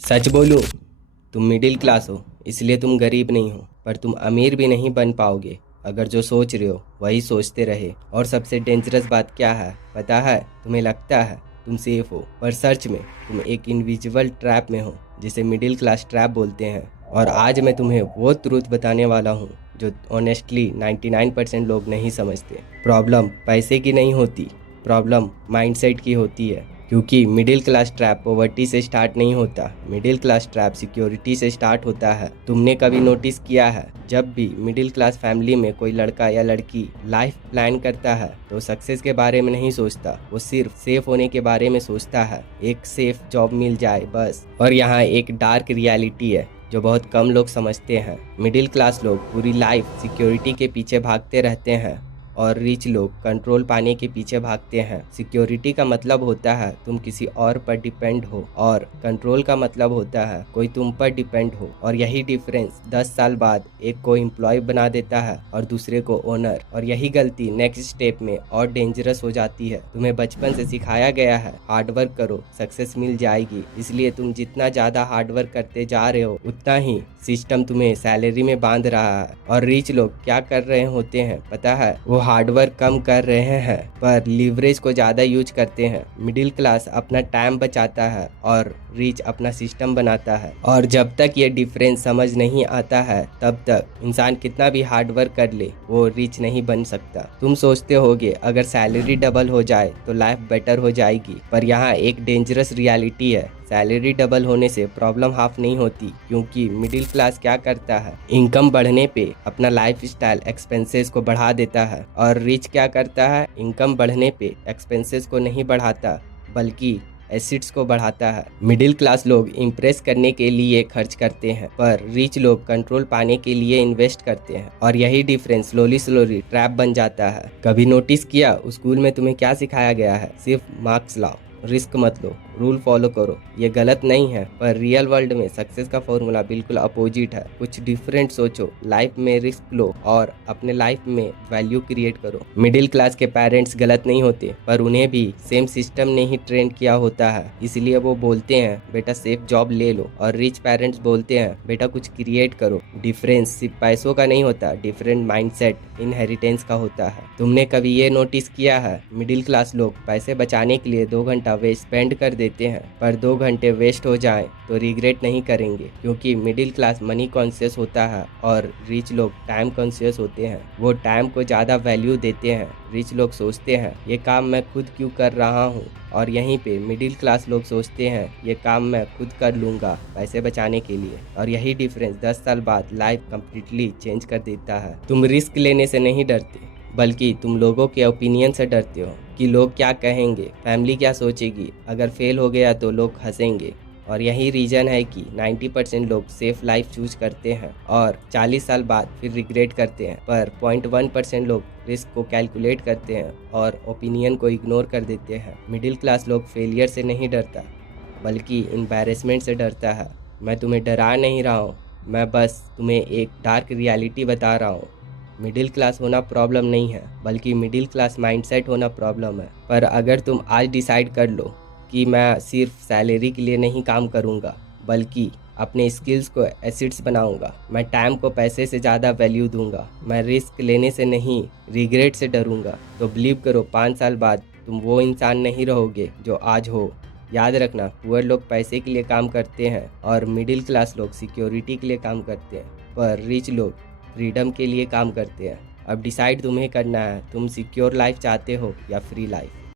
सच बोलूं, तुम middle class हो इसलिए तुम गरीब नहीं हो, पर तुम अमीर भी नहीं बन पाओगे अगर जो सोच रहे हो वही सोचते रहे। और सबसे डेंजरस बात क्या है पता है? तुम्हें लगता है तुम सेफ हो, पर सच में तुम एक इनविजिबल ट्रैप में हो जिसे मिडिल क्लास ट्रैप बोलते हैं। और आज मैं तुम्हें वो ट्रूथ बताने वाला हूँ जो ऑनेस्टली 99% लोग नहीं समझते। प्रॉब्लम पैसे की नहीं होती, प्रॉब्लम माइंडसेट की होती है। क्योंकि मिडिल क्लास ट्रैप पॉवर्टी से स्टार्ट नहीं होता, मिडिल क्लास ट्रैप सिक्योरिटी से स्टार्ट होता है। तुमने कभी नोटिस किया है, जब भी मिडिल क्लास फैमिली में कोई लड़का या लड़की लाइफ प्लान करता है तो सक्सेस के बारे में नहीं सोचता, वो सिर्फ सेफ होने के बारे में सोचता है। एक सेफ जॉब मिल जाए बस। और यहाँ एक डार्क रियलिटी है जो बहुत कम लोग समझते हैं। मिडिल क्लास लोग पूरी लाइफ सिक्योरिटी के पीछे भागते रहते हैं और रिच लोग कंट्रोल पाने के पीछे भागते हैं। सिक्योरिटी का मतलब होता है तुम किसी और पर डिपेंड हो, और कंट्रोल का मतलब होता है कोई तुम पर डिपेंड हो। और यही डिफरेंस 10 साल बाद एक को एम्प्लॉय बना देता है और दूसरे को ओनर। और यही गलती नेक्स्ट स्टेप में और डेंजरस हो जाती है। तुम्हें बचपन से सिखाया गया है हार्डवर्क करो सक्सेस मिल जाएगी, इसलिए तुम जितना ज्यादा हार्डवर्क करते जा रहे हो उतना ही सिस्टम तुम्हें सैलरी में बांध रहा है। और रिच लोग क्या कर रहे होते हैं पता है? वो हार्डवर्क कम कर रहे हैं पर लीवरेज को ज़्यादा यूज करते हैं। मिडिल क्लास अपना टाइम बचाता है और रिच अपना सिस्टम बनाता है। और जब तक ये डिफरेंस समझ नहीं आता है तब तक इंसान कितना भी हार्डवर्क कर ले वो रिच नहीं बन सकता। तुम सोचते होगे अगर सैलरी डबल हो जाए तो लाइफ बेटर हो जाएगी, पर यहाँ एक डेंजरस रियलिटी है। सैलरी डबल होने से प्रॉब्लम हाफ नहीं होती, क्योंकि मिडिल क्लास क्या करता है, इनकम बढ़ने पे अपना लाइफ स्टाइल एक्सपेंसेस को बढ़ा देता है। और रिच क्या करता है, इनकम बढ़ने पे एक्सपेंसेस को नहीं बढ़ाता बल्कि एसिड्स को बढ़ाता है। मिडिल क्लास लोग इम्प्रेस करने के लिए खर्च करते हैं, पर रिच लोग कंट्रोल पाने के लिए इन्वेस्ट करते हैं। और यही डिफरेंस स्लोली स्लोली ट्रैप बन जाता है। कभी नोटिस किया स्कूल में तुम्हें क्या सिखाया गया है? सिर्फ मार्क्स लाओ, रिस्क मत लो, रूल फॉलो करो। ये गलत नहीं है, पर रियल वर्ल्ड में सक्सेस का फॉर्मूला बिल्कुल अपोजिट है। कुछ डिफरेंट सोचो, लाइफ में रिस्क लो और अपने लाइफ में वैल्यू क्रिएट करो। मिडिल क्लास के पेरेंट्स गलत नहीं होते, पर उन्हें भी सेम सिस्टम ने ही ट्रेन किया होता है, इसलिए वो बोलते हैं बेटा सेफ जॉब ले लो। और रिच पेरेंट्स बोलते हैं बेटा कुछ क्रिएट करो। डिफरेंस सिर्फ पैसों का नहीं होता, डिफरेंट माइंडसेट इनहेरिटेंस का होता है। तुमने कभी ये नोटिस किया है, मिडिल क्लास लोग पैसे बचाने के लिए 2 घंटा वेस्ट स्पेंड कर देते हैं, पर 2 घंटे वेस्ट हो जाएं तो रिग्रेट नहीं करेंगे, क्योंकि मिडिल क्लास मनी कॉन्शियस होता है और रिच लोग टाइम कॉन्शियस होते हैं। वो टाइम को ज़्यादा वैल्यू देते हैं। रिच लोग सोचते हैं ये काम मैं खुद क्यों कर रहा हूँ, और यहीं पे मिडिल क्लास लोग सोचते हैं ये काम मैं खुद कर लूँगा पैसे बचाने के लिए। और यही डिफरेंस 10 साल बाद लाइफ कम्प्लीटली चेंज कर देता है। तुम रिस्क लेने से नहीं डरते, बल्कि तुम लोगों के ओपिनियन से डरते हो कि लोग क्या कहेंगे, फैमिली क्या सोचेगी, अगर फेल हो गया तो लोग हंसेंगे। और यही रीज़न है कि 90% लोग सेफ लाइफ चूज करते हैं और 40 साल बाद फिर रिग्रेट करते हैं, पर 0.1% लोग रिस्क को कैलकुलेट करते हैं और ओपिनियन को इग्नोर कर देते हैं। मिडिल क्लास लोग फेलियर से नहीं डरता, बल्कि एम्बैरेसमेंट से डरता है। मैं तुम्हें डरा नहीं रहा हूँ, मैं बस तुम्हें एक डार्क रियलिटी बता रहा हूँ। मिडिल क्लास होना प्रॉब्लम नहीं है, बल्कि मिडिल क्लास माइंडसेट होना प्रॉब्लम है। पर अगर तुम आज डिसाइड कर लो कि मैं सिर्फ सैलरी के लिए नहीं काम करूँगा, बल्कि अपने स्किल्स को एसेट्स बनाऊंगा, मैं टाइम को पैसे से ज़्यादा वैल्यू दूंगा, मैं रिस्क लेने से नहीं रिग्रेट से डरूंगा, तो बिलीव करो 5 साल बाद तुम वो इंसान नहीं रहोगे जो आज हो। याद रखना, पुअर लोग पैसे के लिए काम करते हैं और मिडिल क्लास लोग सिक्योरिटी के लिए काम करते हैं, पर रिच लोग फ्रीडम के लिए काम करते हैं। अब डिसाइड तुम्हें करना है, तुम सिक्योर लाइफ चाहते हो या फ्री लाइफ।